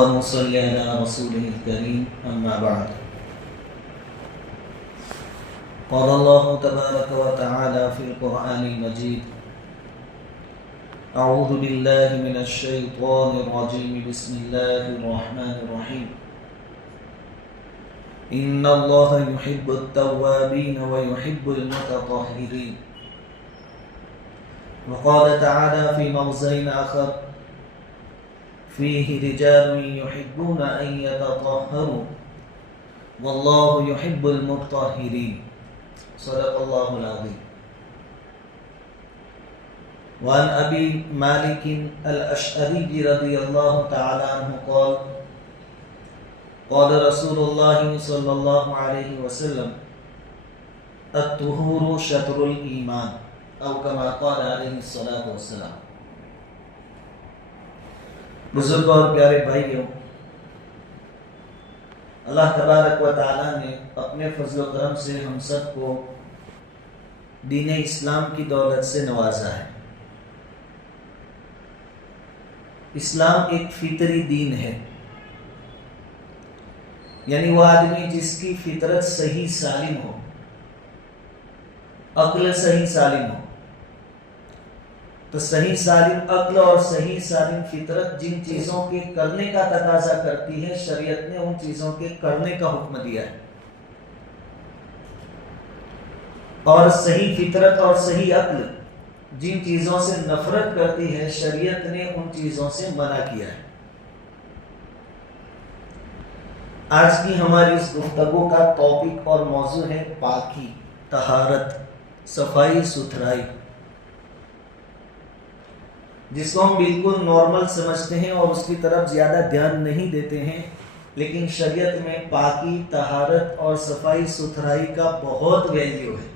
ونصلي على رسوله الكريم أما بعد. قال الله تبارك وتعالى في القرآن المجيد: أعوذ بالله من الشيطان الرجيم بسم الله الرحمن الرحيم. إن الله يحب التوابين ويحب المتطهرين. وقال تعالى في موضع آخر: فيه رجال يحبون أن يتطهروا والله يحب المطهرين. صدق الله العظيم. وعن أبي مالك الأشعري رضي الله تعالى عنه قال: قال رسول الله صلى الله عليه وسلم: الطهور شطر الإيمان، او كما قال علیہ الصلوۃ والسلام. بزرگوں اور پیارے بھائیوں، اللہ تبارک و تعالی نے اپنے فضل و کرم سے ہم سب کو دین اسلام کی دولت سے نوازا ہے. اسلام ایک فطری دین ہے، یعنی وہ آدمی جس کی فطرت صحیح سالم ہو، عقل صحیح سالم ہو، تو صحیح سالم عقل اور صحیح سالم فطرت جن چیزوں کے کرنے کا تقاضا کرتی ہے، شریعت نے ان چیزوں کے کرنے کا حکم دیا ہے. اور صحیح فطرت اور صحیح عقل جن چیزوں سے نفرت کرتی ہے، شریعت نے ان چیزوں سے منع کیا ہے. آج کی ہماری اس گفتگو کا ٹاپک اور موضوع ہے پاکی، طہارت، صفائی ستھرائی، جس کو ہم بالکل نارمل سمجھتے ہیں اور اس کی طرف زیادہ دھیان نہیں دیتے ہیں، لیکن شریعت میں پاکی، طہارت اور صفائی ستھرائی کا بہت ویلیو ہے.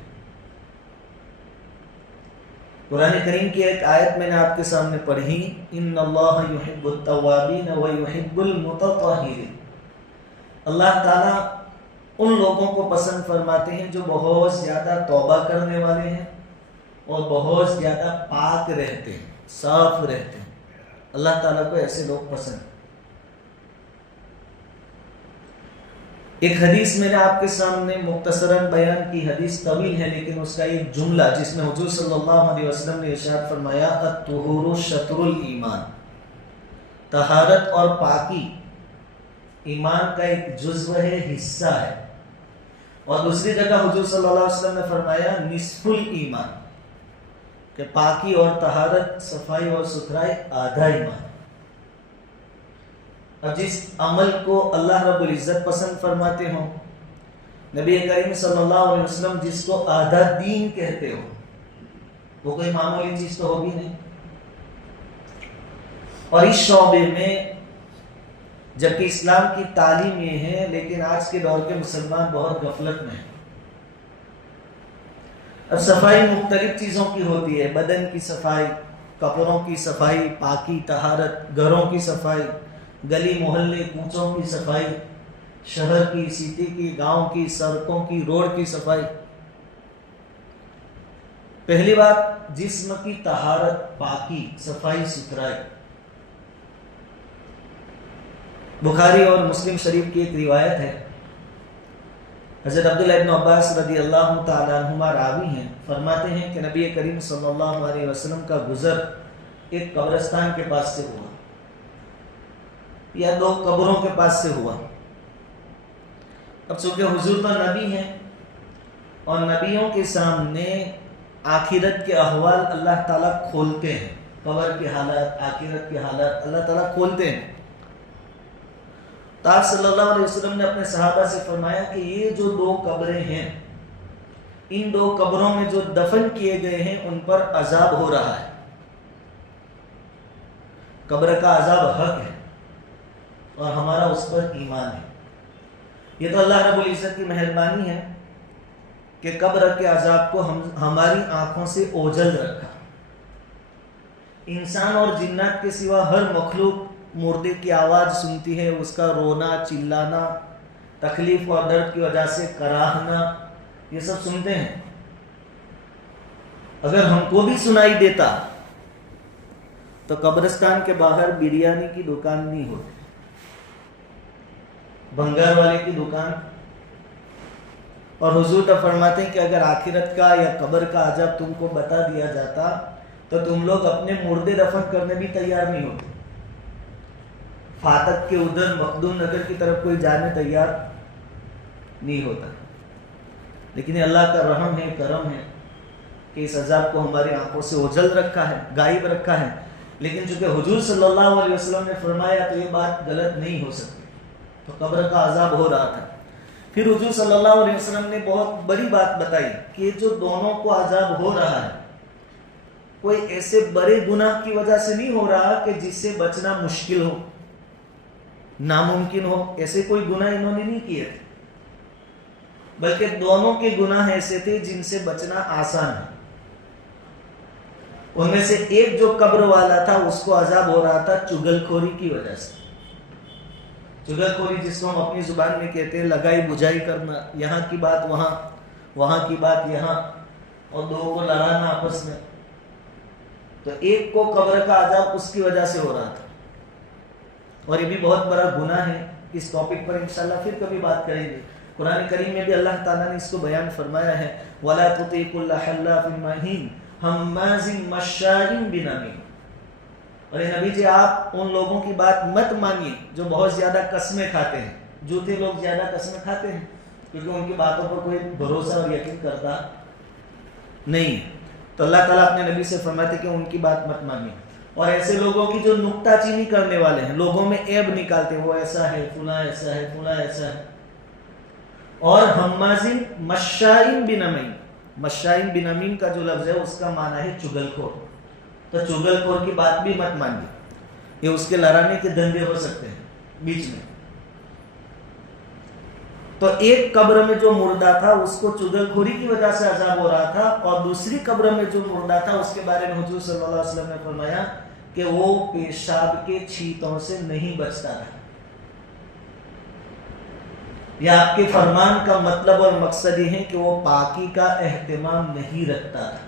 قرآن کریم کی ایک آیت میں نے آپ کے سامنے پڑھی: ان اللہ یحب التوابین ویحب المتطہرین. اللہ تعالیٰ ان لوگوں کو پسند فرماتے ہیں جو بہت زیادہ توبہ کرنے والے ہیں اور بہت زیادہ پاک رہتے ہیں، صاف رہتے ہیں. اللہ تعالیٰ کو ایسے لوگ پسند. ایک حدیث میں نے آپ کے سامنے مختصراً بیان کی، حدیث طویل ہے لیکن اس کا ایک جملہ جس میں حضور صلی اللہ علیہ وسلم نے ارشاد فرمایا: الطہور شطر الایمان. طہارت اور پاکی ایمان کا ایک جزو ہے، حصہ ہے. اور دوسری جگہ حضور صلی اللہ علیہ وسلم نے فرمایا نصف الایمان، کہ پاکی اور طہارت، صفائی اور ستھرائی آدھا ایمان. اب جس عمل کو اللہ رب العزت پسند فرماتے ہوں، نبی کریم صلی اللہ علیہ وسلم جس کو آدھا دین کہتے ہو، وہ کوئی معمولی چیز تو ہوگی نہیں. اور اس شعبے میں جبکہ اسلام کی تعلیم یہ ہے، لیکن آج کے دور کے مسلمان بہت غفلت میں ہیں. اب صفائی مختلف چیزوں کی ہوتی ہے: بدن کی صفائی، کپڑوں کی صفائی، پاکی طہارت، گھروں کی صفائی، گلی محلے کوچوں کی صفائی، شہر کی، سٹی کی، گاؤں کی، سڑکوں کی، روڈ کی صفائی. پہلی بات جسم کی طہارت، پاکی، صفائی ستھرائی. بخاری اور مسلم شریف کی ایک روایت ہے، حضرت عبداللہ ابن عباس رضی اللہ تعالی عنہما راوی ہیں، فرماتے ہیں کہ نبی کریم صلی اللہ علیہ وسلم کا گزر ایک قبرستان کے پاس سے ہوا، یا دو قبروں کے پاس سے ہوا. اب چونکہ حضور تو نبی ہیں اور نبیوں کے سامنے آخرت کے احوال اللہ تعالیٰ کھولتے ہیں، قبر کے حالات، آخرت کے حالات اللہ تعالیٰ کھولتے ہیں. تو آپ صلی اللہ علیہ وسلم نے اپنے صحابہ سے فرمایا کہ یہ جو دو قبریں ہیں، ان دو قبروں میں جو دفن کیے گئے ہیں ان پر عذاب ہو رہا ہے. قبر کا عذاب حق ہے اور ہمارا اس پر ایمان ہے. یہ تو اللہ رب العزت کی مہربانی ہے کہ قبر کے عذاب کو ہماری آنکھوں سے اوجھل رکھا. انسان اور جنات کے سوا ہر مخلوق مردے کی آواز سنتی ہے، اس کا رونا، چلانا، تکلیف اور درد کی وجہ سے کراہنا، یہ سب سنتے ہیں. اگر ہم کو بھی سنائی دیتا تو قبرستان کے باہر بریانی کی دکان نہیں ہوتی. بھنگار والے کی دکان. اور حضور تو فرماتے ہیں کہ اگر آخرت کا یا قبر کا عذاب تم کو بتا دیا جاتا تو تم لوگ اپنے مردے دفن کرنے بھی تیار نہیں ہوتے. فاطق کے ادھر مخدوم نگر کی طرف کوئی جانے تیار نہیں ہوتا. لیکن اللہ کا رحم ہے، کرم ہے کہ اس عذاب کو ہماری آنکھوں سے اوجھل رکھا ہے، غائب رکھا ہے. لیکن چونکہ حضور صلی اللہ علیہ وسلم نے فرمایا تو یہ بات غلط نہیں ہو سکتی. تو قبر کا عذاب ہو رہا تھا. پھر حضور صلی اللہ علیہ وسلم نے بہت بڑی بات بتائی کہ جو دونوں کو عذاب ہو رہا ہے کوئی ایسے بڑے گناہ کی وجہ سے نہیں ہو رہا کہ جس سے بچنا مشکل ہو، ناممکن ہو. ایسے کوئی گناہ انہوں نے نہیں کیے تھے، بلکہ دونوں کے گناہ ایسے تھے جن سے بچنا آسان ہے. ان میں سے ایک جو قبر والا تھا اس کو عذاب ہو رہا تھا چگل خوری کی وجہ سے. چگل خوری جس کو ہم اپنی زبان میں کہتے ہیں لگائی بجھائی کرنا، یہاں کی بات وہاں، وہاں کی بات یہاں، اور دو کو لڑانا آپس میں. تو ایک کو قبر کا عذاب اس کی وجہ سے ہو رہا تھا. اور یہ بھی بہت بڑا گناہ ہے. اس ٹاپک پر انشاءاللہ پھر کبھی بات کریں گے. قرآن کریم میں بھی اللہ تعالیٰ نے اس کو بیان فرمایا ہے وَلَا تُطِيعْ كُلَّ حَلَّافٍ مَّهِينٍ ہَمَّازٍ مَّشَّاءٍ بِنَمِيمٍ. اور اے نبی جی آپ ان لوگوں کی بات مت مانیے جو بہت زیادہ قسمیں کھاتے ہیں. جھوٹے لوگ زیادہ قسمیں کھاتے ہیں کیونکہ ان کی باتوں پر کوئی بھروسہ اور یقین کرتا نہیں. تو اللہ تعالیٰ اپنے نبی سے فرماتے کہ ان کی بات مت مانیے. اور ایسے لوگوں کی جو نکتہ چینی کرنے والے ہیں، لوگوں میں عیب نکالتے ہیں، وہ ایسا ہے، فلاں ایسا ہے، فلاں ایسا ہے. اور ہمازن مشائن بنمیم، مشائن بنمیم کا جو لفظ ہے اس کا معنی ہے چگل خور. تو چگل خور کی بات بھی مت مانیے، یہ اس کے لڑانے کے دھندے ہو سکتے ہیں بیچ میں. تو ایک قبر میں جو مردہ تھا اس کو چگل خوری کی وجہ سے عذاب ہو رہا تھا، اور دوسری قبر میں جو مردہ تھا اس کے بارے میں حضور صلی اللہ علیہ وسلم نے فرمایا کہ وہ پیشاب کے چھینٹوں سے نہیں بچتا تھا. یہ آپ کے فرمان کا مطلب اور مقصد یہ ہے کہ وہ پاکی کا اہتمام نہیں رکھتا تھا،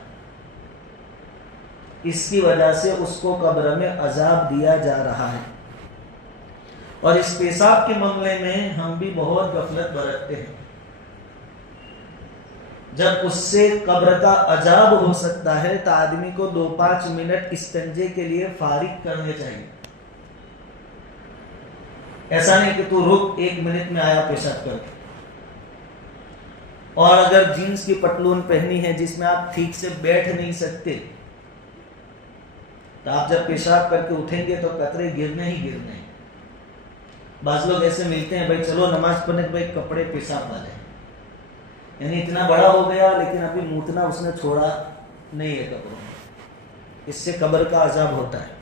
اس کی وجہ سے اس کو قبر میں عذاب دیا جا رہا ہے. اور اس پیشاب کے معاملے میں ہم بھی بہت غفلت برتتے ہیں. جب اس سے قبر کا عذاب ہو سکتا ہے تو آدمی کو 2-5 منٹ استنجے کے لیے فارغ کرنے چاہیے. ایسا نہیں کہ تو رک 1 منٹ میں آیا پیشاب کر کے. اور اگر جینس کی پتلون پہنی ہے جس میں آپ ٹھیک سے بیٹھ نہیں سکتے تو آپ جب پیشاب کر کے اٹھیں گے تو قطرے گرنے ہی گرنے ہیں. بعض لوگ ایسے ملتے ہیں بھائی چلو نماز پڑھنے کے بھائی کپڑے پیشاب والے ہیں، یعنی اتنا بڑا ہو گیا لیکن ابھی موتنا اس نے چھوڑا نہیں ہے کپڑوں میں. اس سے قبر کا عذاب ہوتا ہے.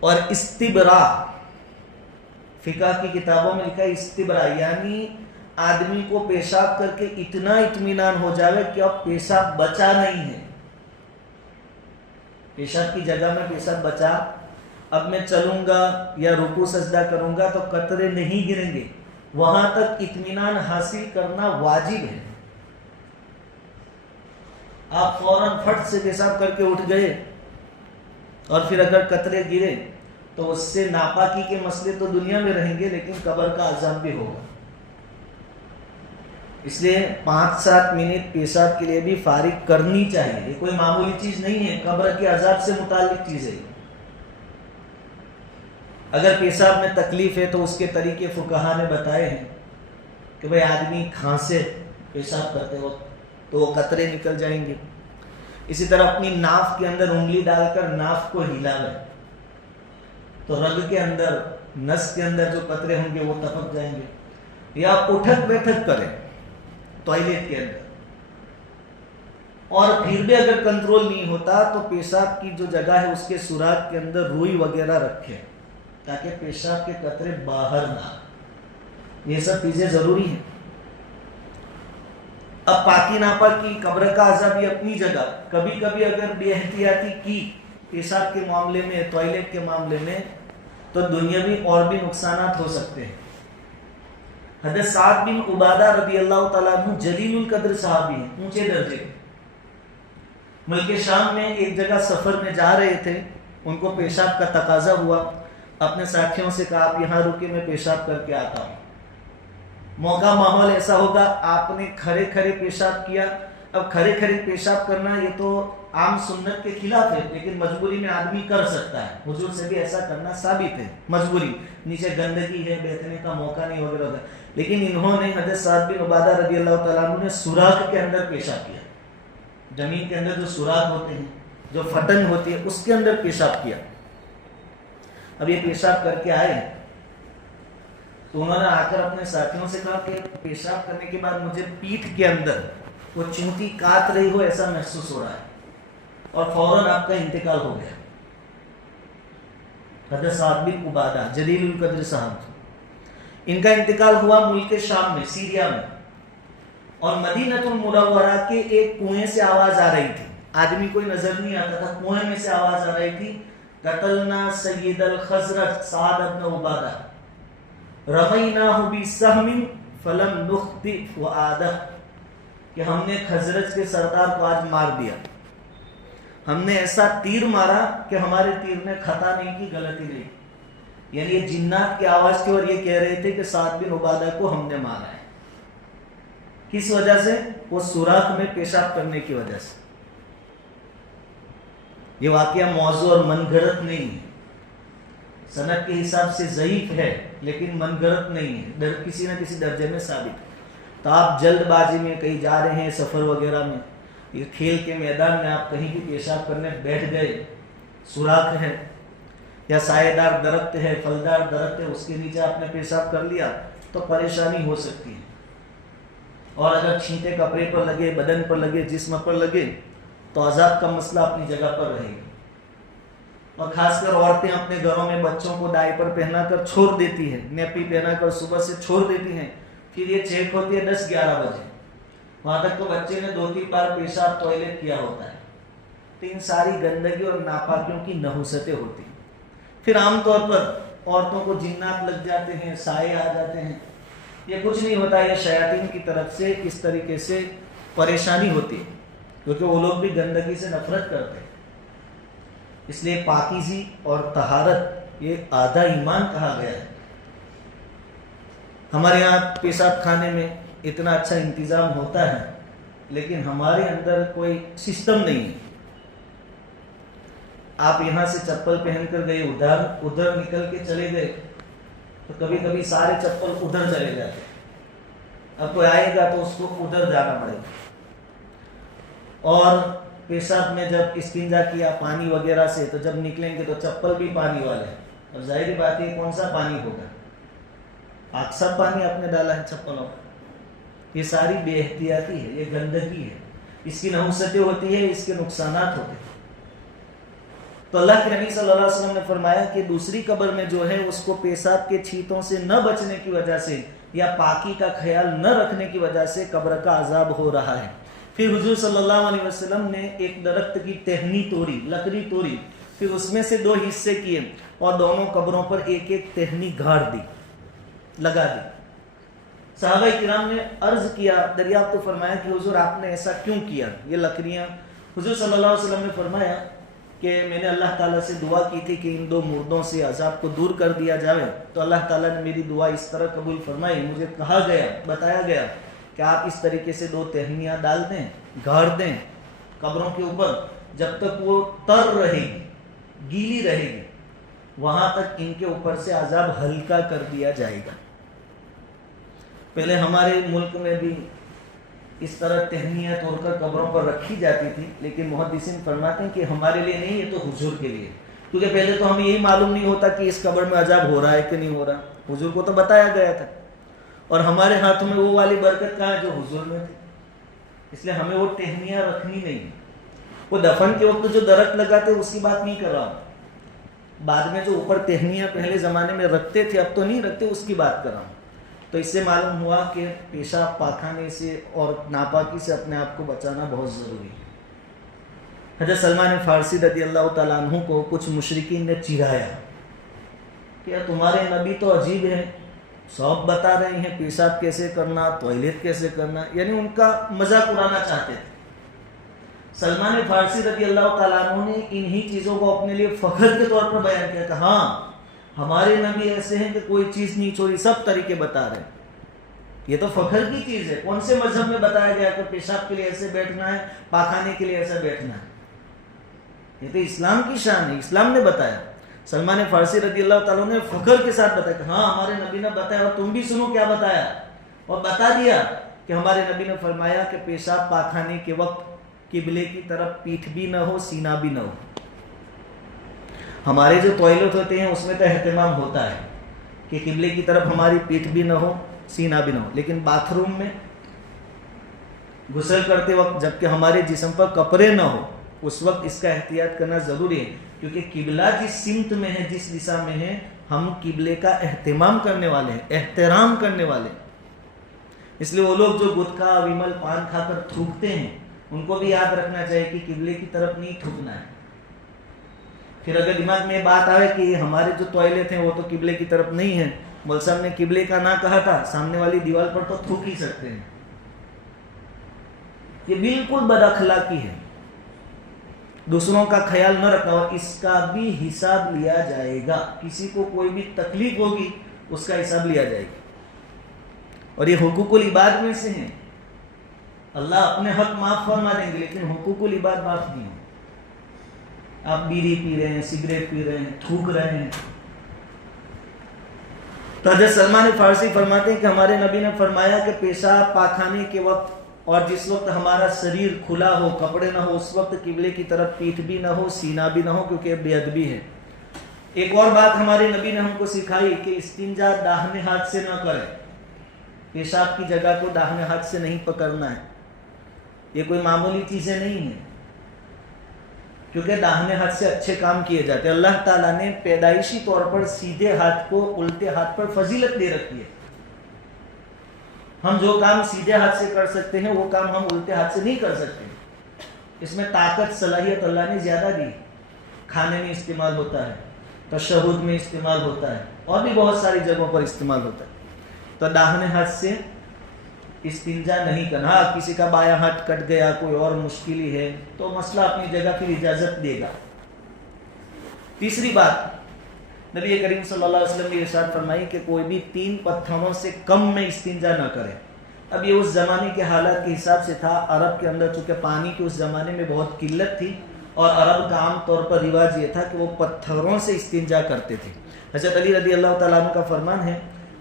اور استبرا، فقہ کی کتابوں میں لکھا ہے استبرا یعنی آدمی کو پیشاب کر کے اتنا اطمینان ہو جاوے کہ اب پیشاب بچا نہیں ہے، پیشاب کی جگہ میں پیشاب بچا، اب میں چلوں گا یا رکوع سجدہ کروں گا تو قطرے نہیں گریں گے. وہاں تک اطمینان حاصل کرنا واجب ہے. آپ فوراً فٹ سے پیشاب کر کے اٹھ گئے اور پھر اگر قطرے گرے تو اس سے ناپاکی کے مسئلے تو دنیا میں رہیں گے لیکن قبر کا عذاب بھی ہوگا. اس لیے 5-7 منٹ پیشاب کے لیے بھی فارغ کرنی چاہیے. یہ کوئی معمولی چیز نہیں ہے، قبر کے عذاب سے متعلق چیز ہے. اگر پیشاب میں تکلیف ہے تو اس کے طریقے فقہا نے بتائے ہیں کہ بھئی آدمی کھانسے پیشاب کرتے وقت تو وہ قطرے نکل جائیں گے. اسی طرح اپنی ناف کے اندر انگلی ڈال کر ناف کو ہلاویں تو رگ کے اندر، نس کے اندر جو قطرے ہوں گے وہ ٹپک جائیں گے. یا اٹھک بیٹھک کریں ٹوائلٹ کے اندر، اور پھر بھی اگر کنٹرول نہیں ہوتا تو پیشاب کی جو جگہ ہے اس کے سوراخ کے اندر روئی وغیرہ رکھیں تاکہ پیشاب کے قطرے باہر نہ. یہ سب چیزیں ضروری ہیں. اب پاکی ناپاکی کی قبر کا عذاب بھی اپنی جگہ. کبھی کبھی اگر بے احتیاطی کی پیشاب کے معاملے میں، ٹوائلٹ کے معاملے میں، تو دنیاوی اور بھی نقصانات ہو سکتے ہیں. حضرت سعد بن عبادہ رضی اللہ تعالیٰ عنہ جلیل القدر صحابی ہیں، اونچے درجے. ملک شام میں ایک جگہ سفر میں جا رہے تھے، ان کو پیشاب کا تقاضا ہوا اپنے ساتھیوں سے کہا آپ یہاں رکے، میں پیشاب کر کے آتا ہوں۔ موقع ماحول ایسا ہوگا، آپ نے کھڑے کھڑے پیشاب کیا۔ اب کھڑے کھڑے پیشاب کرنا یہ تو عام سنت کے خلاف ہے، لیکن مجبوری میں آدمی کر سکتا ہے۔ حضور سے بھی ایسا کرنا ثابت ہے، مجبوری، نیچے گندگی ہے، بیٹھنے کا موقع نہیں وغیرہ وغیرہ۔ لیکن انہوں نے حضرت سعد بن عبادہ رضی اللہ تعالیٰ عنہ نے سوراخ کے اندر پیشاب کیا، زمین کے اندر جو سوراخ ہوتے ہیں، جو پھٹن ہوتی ہے، اس کے اندر پیشاب کیا۔ اب یہ پیشاب کر کے آئے تو انہوں نے آ کر اپنے ساتھیوں سے کہا کہ پیشاب کرنے کے بعد مجھے پیٹھ کے اندر وہ چونٹی کاٹ رہی ہو ایسا محسوس ہو رہا ہے، اور فوراً آپ کا انتقال ہو گیا۔ حضرت سعد بن عبادہ جلیل القدر صاحب، ان کا انتقال ہوا ملک شام میں، سیریا میں، اور مدینہ المنورہ کے ایک کنویں سے آواز آ رہی تھی، آدمی کوئی نظر نہیں آتا تھا، کنویں میں سے آواز آ رہی تھی، قتلنا سید الخزرج سعد بن عبادہ رمیناہ بسہم فلم نخطئ فؤادہ، کہ ہم نے خزرج کے سردار کو آج مار دیا، ہم نے ایسا تیر مارا کہ ہمارے تیر نے خطا نہیں کی، غلطی نہیں۔ یعنی یہ جنات کی آواز تھی، اور یہ کہہ رہے تھے کہ سعد بن عبادہ کو ہم نے مارا ہے۔ کس وجہ سے؟ وہ سوراخ میں پیشاب کرنے کی وجہ سے۔ یہ واقعہ موضوع اور من گھڑت نہیں ہے، سند کے حساب سے ضعیف ہے، لیکن من گھڑت نہیں ہے، کسی نہ کسی درجے میں ثابت ہے۔ تو آپ جلد بازی میں کہیں جا رہے ہیں، سفر وغیرہ میں، یہ کھیل کے میدان میں آپ کہیں بھی پیشاب کرنے بیٹھ گئے، سوراخ ہے یا سائے دار درخت ہے، پھلدار درخت ہے، اس کے نیچے آپ نے پیشاب کر لیا تو پریشانی ہو سکتی ہے۔ اور اگر چھینٹے کپڑے پر لگے، بدن پر لگے، جسم پر لگے تو عذاب کا مسئلہ اپنی جگہ پر رہے گا۔ اور خاص کر عورتیں اپنے گھروں میں بچوں کو ڈائپر پہنا کر چھوڑ دیتی ہیں، نیپی پہنا کر صبح سے چھوڑ دیتی ہیں، پھر یہ چیک ہوتی ہے 10-11 بجے، وہاں تک تو بچے نے 2-3 بار پیشاب ٹوائلٹ کیا ہوتا ہے۔ تو ان ساری گندگی اور ناپاکیوں کی نحوستیں ہوتی ہیں۔ پھر عام طور پر عورتوں کو جنات لگ جاتے ہیں، سائے آ جاتے ہیں، یہ کچھ نہیں ہوتا، یہ شیاطین کی طرف سے اس طریقے سے پریشانی ہوتی ہے، کیونکہ وہ لوگ بھی گندگی سے نفرت کرتے ہیں۔ اس لیے پاکیزی اور طہارت یہ آدھا ایمان کہا گیا ہے۔ ہمارے یہاں پیشاب خانے میں اتنا اچھا انتظام ہوتا ہے، لیکن ہمارے اندر کوئی سسٹم نہیں ہے۔ آپ یہاں سے چپل پہن کر گئے، ادھر نکل کے چلے گئے تو کبھی کبھی سارے چپل ادھر چلے جاتے، اب کوئی آئے گا تو اس کو ادھر جانا پڑے گا۔ اور پیشاب میں جب استنجا کیا پانی وغیرہ سے، تو جب نکلیں گے تو چپل بھی پانی والے ہیں، اب ظاہری بات ہے کون سا پانی ہوگا، اکثر پانی آپ نے ڈالا ہے چپلوں پر۔ یہ ساری بے احتیاطی ہے، یہ گندگی ہے، اس کی نحوستیں ہوتی ہے، اس کے نقصانات ہوتے ہیں۔ تو اللہ کے نبی صلی اللہ علیہ وسلم نے فرمایا کہ دوسری قبر میں جو ہے اس کو پیشاب کے چھینٹوں سے نہ بچنے کی وجہ سے یا پاکی کا خیال نہ رکھنے کی وجہ سے قبر کا عذاب ہو رہا ہے۔ پھر حضور صلی اللہ علیہ وسلم نے ایک درخت کی ٹہنی توڑی، لکڑی توڑی، پھر اس میں سے 2 حصے کیے اور دونوں قبروں پر ایک ایک ٹہنی گاڑ دی، لگا دی۔ صحابہ کرام نے عرض کیا، دریافت فرمایا کہ حضور آپ نے ایسا کیوں کیا؟ یہ لکڑیاں، حضور صلی اللہ علیہ وسلم نے فرمایا کہ میں نے اللہ تعالیٰ سے دعا کی تھی کہ ان 2 مردوں سے عذاب کو دور کر دیا جائے، تو اللہ تعالیٰ نے میری دعا اس طرح قبول فرمائی، مجھے کہا گیا، بتایا گیا کہ آپ اس طریقے سے 2 ٹہنیاں ڈال دیں، گاڑ دیں قبروں کے اوپر، جب تک وہ تر رہے گی، گیلی رہے گی، وہاں تک ان کے اوپر سے عذاب ہلکا کر دیا جائے گا۔ پہلے ہمارے ملک میں بھی اس طرح ٹہنیاں توڑ کر قبروں پر رکھی جاتی تھی، لیکن محدثین فرماتے ہیں کہ ہمارے لیے نہیں، یہ تو حضور کے لیے، کیونکہ پہلے تو ہمیں یہی معلوم نہیں ہوتا کہ اس قبر میں عذاب ہو رہا ہے کہ نہیں ہو رہا، حضور کو تو بتایا گیا تھا، اور ہمارے ہاتھوں میں وہ والی برکت کہاں ہے جو حضور میں تھی، اس لیے ہمیں وہ ٹہنیاں رکھنی نہیں۔ وہ دفن کے وقت جو درخت لگاتے اس کی بات نہیں کر رہا ہوں، بعد میں جو اوپر ٹہنیاں پہلے زمانے میں رکھتے تھے اب تو نہیں رکھتے، اس کی بات کر رہا ہوں۔ تو اس سے معلوم ہوا کہ پیشاب پاخانے سے اور ناپاکی سے اپنے آپ کو بچانا بہت ضروری ہے۔ حضرت سلمان فارسی رضی اللہ تعالیٰ عنہ کو کچھ مشرکین نے چڑھایا کہ تمہارے نبی تو عجیب ہیں، سب بتا رہے ہیں پیشاب کیسے کرنا، ٹوائلٹ کیسے کرنا، یعنی ان کا مذاق اڑانا چاہتے تھے۔ سلمان فارسی رضی اللہ تعالیٰ عنہ نے انہی چیزوں کو اپنے لیے فخر کے طور پر بیان کیا کہ ہاں ہمارے نبی ایسے ہیں کہ کوئی چیز نہیں چھوڑی، سب طریقے بتا رہے ہیں۔ یہ تو فخر کی چیز ہے۔ کون سے مذہب میں بتایا گیا کہ پیشاب کے لیے ایسے بیٹھنا ہے، پاخانے کے لیے ایسا بیٹھنا ہے؟ یہ تو اسلام کی شان ہے، اسلام نے بتایا۔ سلمان فارسی رضی اللہ تعالیٰ نے فخر کے ساتھ بتایا کہ ہاں ہمارے نبی نے بتایا، اور تم بھی سنو کیا بتایا، اور بتا دیا کہ ہمارے نبی نے فرمایا کہ پیشاب پاخانے کے وقت قبلے کی طرف پیٹھ بھی نہ ہو، سینہ بھی نہ ہو۔ ہمارے جو ٹوائلٹ ہوتے ہیں اس میں تو اہتمام ہوتا ہے کہ قبلے کی طرف ہماری پیٹھ بھی نہ ہو، سینہ بھی نہ ہو، لیکن باتھ روم میں غسل کرتے وقت جبکہ ہمارے جسم پر کپڑے نہ ہو، اس وقت اس کا احتیاط کرنا ضروری ہے، کیونکہ قبلہ جس سمت میں ہے، جس دشا میں ہے، ہم قبلے کا اہتمام کرنے والے ہیں، احترام کرنے والے ہیں۔ اس لیے وہ لوگ جو گٹکا ویمل پان کھا کر تھوکتے ہیں، ان کو بھی یاد رکھنا چاہیے کہ قبلے کی طرف نہیں تھوکنا ہے۔ پھر اگر دماغ میں بات آئے کہ ہمارے جو ٹوائلٹ ہیں وہ تو قبلے کی طرف نہیں ہے، مول صاحب نے قبلے کا نہ کہا تھا، سامنے والی دیوار پر تو تھوک ہی سکتے ہیں، یہ بالکل بد اخلاقی ہے۔ دوسروں کا خیال نہ رکھنا، اور اس کا بھی حساب لیا جائے گا۔ کسی کو کوئی بھی تکلیف ہوگی اس کا حساب لیا جائے گا، اور یہ حقوق العباد میں سے ہیں۔ اللہ اپنے حق معاف فرما دیں گے، لیکن حقوق العباد معاف نہیں ہوں۔ آپ بیڑی پی رہے ہیں، سگریٹ پی رہے ہیں، تھوک رہے ہیں۔ تو حضرت سلمان فارسی فرماتے ہیں کہ ہمارے نبی نے فرمایا کہ پیشاب پاخانے کے وقت اور جس وقت ہمارا شریر کھلا ہو، کپڑے نہ ہو، اس وقت قبلے کی طرف پیٹھ بھی نہ ہو، سینہ بھی نہ ہو، کیونکہ بے ادبی ہے۔ ایک اور بات ہمارے نبی نے ہم کو سکھائی کہ استنجا داہنے ہاتھ سے نہ کرے، پیشاب کی جگہ کو داہنے ہاتھ سے نہیں پکڑنا ہے۔ یہ کوئی معمولی چیزیں نہیں ہیں، کیونکہ داہنے ہاتھ سے اچھے کام کیے جاتے ہیں۔ اللہ تعالیٰ نے پیدائشی طور پر سیدھے ہاتھ کو الٹے ہاتھ پر فضیلت دے رکھی ہے۔ ہم جو کام سیدھے ہاتھ سے کر سکتے ہیں وہ کام ہم الٹے ہاتھ سے نہیں کر سکتے۔ اس میں طاقت صلاحیت اللہ نے زیادہ دی۔ کھانے میں استعمال ہوتا ہے، تشہد میں استعمال ہوتا ہے، اور بھی بہت ساری جگہوں پر استعمال ہوتا ہے۔ تو داہنے ہاتھ سے استنجا نہیں کرنا۔ ہاں کسی کا بایاں ہاتھ کٹ گیا، کوئی اور مشکل ہی ہے، تو مسئلہ اپنی جگہ پھر اجازت دے گا۔ تیسری بات، نبی کریم صلی اللہ علیہ وسلم نے ارشاد فرمائی کہ کوئی بھی 3 پتھروں سے کم میں استنجا نہ کرے۔ اب یہ اس زمانے کے حالات کے حساب سے تھا۔ عرب کے اندر چونکہ پانی کی اس زمانے میں بہت قلت تھی، اور عرب کا عام طور پر رواج یہ تھا کہ وہ پتھروں سے استنجا کرتے تھے۔ حضرت علی رضی اللہ تعالیٰ عنہ کا فرمان ہے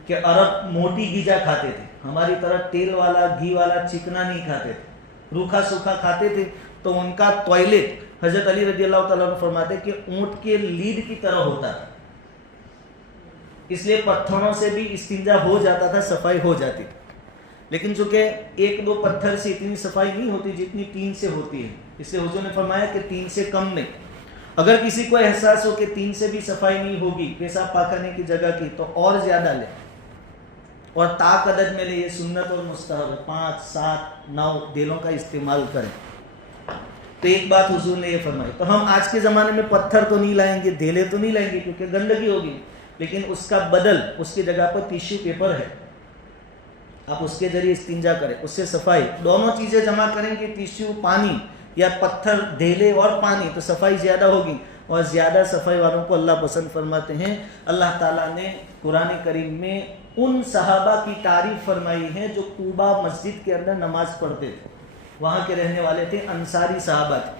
کہ عرب موٹی غذا کھاتے تھے، ہماری طرح تیل والا گھی والا چکنا نہیں کھاتے تھے، روکھا سوکھا کھاتے تھے۔ تو ان کا ٹوائلٹ حضرت علی رضی اللہ تعالیٰ عنہ فرماتے کہ اونٹ کے لیڈ کی طرح ہوتا تھا، اس لیے پتھروں سے بھی استنجا ہو جاتا تھا، صفائی ہو جاتی تھی۔ لیکن چونکہ 1-2 پتھر سے اتنی صفائی نہیں ہوتی جتنی 3 سے ہوتی ہے، اس لیے حضور نے فرمایا کہ 3 سے کم نہیں۔ اگر کسی کو احساس ہو کہ 3 سے بھی صفائی نہیں ہوگی پیشاب پاخانے کی جگہ کی، تو اور زیادہ لے، اور طاق عدد میں لے۔ یہ سنت اور مستحب 5، 7، 9 دیلوں کا استعمال کریں۔ تو ایک بات حضور نے یہ فرمائی۔ تو ہم آج کے زمانے میں پتھر تو نہیں لائیں گے، دیلے تو نہیں لائیں گے کیونکہ گندگی ہوگی، لیکن اس کا بدل، اس کی جگہ پر ٹیشو پیپر ہے، آپ اس کے ذریعے استنجا کریں، اس سے صفائی۔ دونوں چیزیں جمع کریں گے، ٹیشو پانی یا پتھر ڈھیلے اور پانی، تو صفائی زیادہ ہوگی، اور زیادہ صفائی والوں کو اللہ پسند فرماتے ہیں۔ اللہ تعالیٰ نے قرآن کریم میں ان صحابہ کی تعریف فرمائی ہے جو قباء مسجد کے اندر نماز پڑھتے تھے، وہاں کے رہنے والے تھے، انصاری صحابہ تھے۔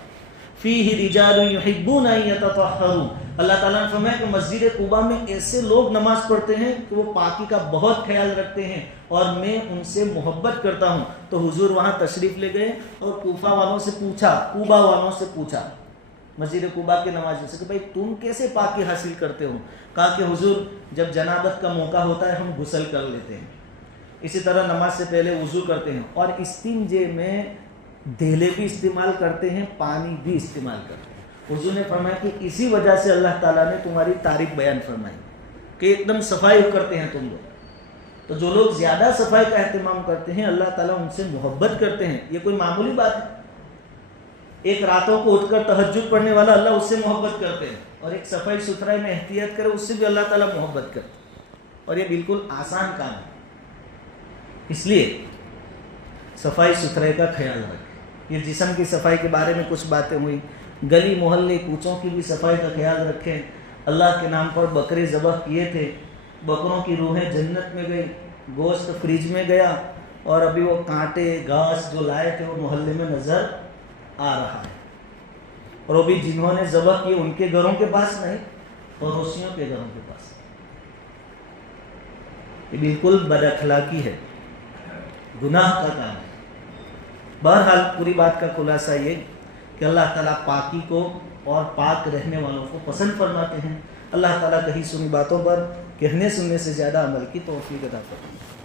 فیہ رجال یحبون ان یتطہروا، اللہ تعالیٰ نے فرمایا کہ مسجد قباء میں ایسے لوگ نماز پڑھتے ہیں کہ وہ پاکی کا بہت خیال رکھتے ہیں، اور میں ان سے محبت کرتا ہوں۔ تو حضور وہاں تشریف لے گئے اور کوفہ والوں سے پوچھا، قباء والوں سے پوچھا، مسجد قباء کے نمازیوں سے، کہ بھائی تم کیسے پاکی حاصل کرتے ہو؟ کہا کہ حضور جب جنابت کا موقع ہوتا ہے ہم غسل کر لیتے ہیں، اسی طرح نماز سے پہلے وضو کرتے ہیں، اور استنجے میں دیلے بھی استعمال کرتے ہیں، پانی بھی استعمال کرتے ہیں۔ حضور نے فرمایا کہ اسی وجہ سے اللہ تعالیٰ نے تمہاری تعریف بیان فرمائی کہ ایک دم صفائی کرتے ہیں تم لوگ۔ تو جو لوگ زیادہ صفائی کا اہتمام کرتے ہیں اللہ تعالیٰ ان سے محبت کرتے ہیں۔ یہ کوئی معمولی بات ہے؟ ایک راتوں کو اٹھ کر تہجد پڑھنے والا اللہ اس سے محبت کرتے ہیں، اور ایک صفائی ستھرائی میں احتیاط کرے اس سے بھی اللہ تعالیٰ محبت کرتے ہیں، اور یہ بالکل آسان کام ہے۔ اس لیے صفائی ستھرائی کا خیال رکھیں۔ یہ جسم کی صفائی کے بارے میں کچھ باتیں ہوئی، گلی محلے کوچوں کی بھی صفائی کا خیال رکھیں، اللہ کے نام پر بکرے ذبح کیے تھے، بکروں کی روحیں جنت میں گئی، گوشت فریج میں گیا، اور ابھی وہ کانٹے گھاس جو لائے تھے وہ محلے میں نظر آ رہا ہے، اور ابھی جنہوں نے ذبح کی ان کے گھروں کے پاس نہیں، پڑوسیوں کے گھروں کے پاس۔ یہ بالکل بد اخلاقی ہے، گناہ کا کام ہے۔ بہرحال پوری بات کا خلاصہ یہ کہ اللہ تعالیٰ پاکی کو اور پاک رہنے والوں کو پسند فرماتے ہیں۔ اللہ تعالیٰ کہی سنی باتوں پر کہنے سننے سے زیادہ عمل کی توفیق عطا فرمائے۔